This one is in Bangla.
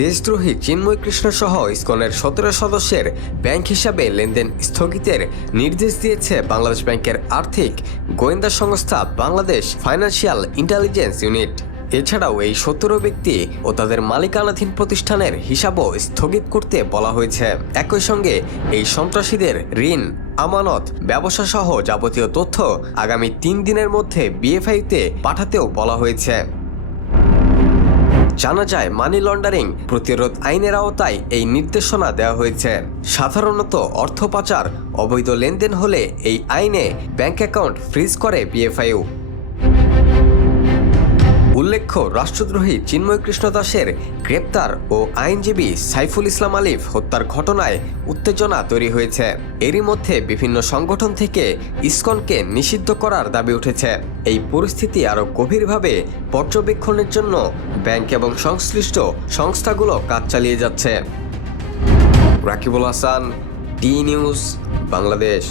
দেশদ্রোহী চিন্ময় কৃষ্ণ সহ ইসকনের সতেরো সদস্যের ব্যাংক হিসাবে লেনদেন স্থগিতের নির্দেশ দিয়েছে বাংলাদেশ ব্যাংকের আর্থিক গোয়েন্দা সংস্থা বাংলাদেশ ফাইন্যান্সিয়াল ইন্টেলিজেন্স ইউনিট। এছাড়াও এই সতেরো ব্যক্তি ও তাদের মালিকানাধীন প্রতিষ্ঠানের হিসাবও স্থগিত করতে বলা হয়েছে। একই সঙ্গে এই সন্ত্রাসীদের ঋণ, আমানত, ব্যবসা সহ যাবতীয় তথ্য আগামী তিন দিনের মধ্যে বিএফআইতে পাঠাতেও বলা হয়েছে। জানা যায় মানি লন্ডারিং প্রতিরোধ আইনের আওতায় এই নির্দেশনা দেওয়া হয়েছে। সাধারণত অর্থ পাচার, অবৈধ লেনদেন হলে এই আইনে ব্যাংক অ্যাকাউন্ট ফ্রিজ করে বিএফআইউ। উল্লেখ্য, রাষ্ট্রদ্রোহী চিন্ময় কৃষ্ণ দাসের গ্রেপ্তার ও আইনজীবী সাইফুল ইসলাম আলিফ হত্যার ঘটনায় উত্তেজনা তৈরি হয়েছে। এরই মধ্যে বিভিন্ন সংগঠন থেকে ইসকনকে নিষিদ্ধ করার দাবি উঠেছে। এই পরিস্থিতি আরও গভীরভাবে পর্যবেক্ষণের জন্য ব্যাংক এবং সংশ্লিষ্ট সংস্থাগুলো কাজ চালিয়ে যাচ্ছে। Rakibul Hasan T News, Bangladesh.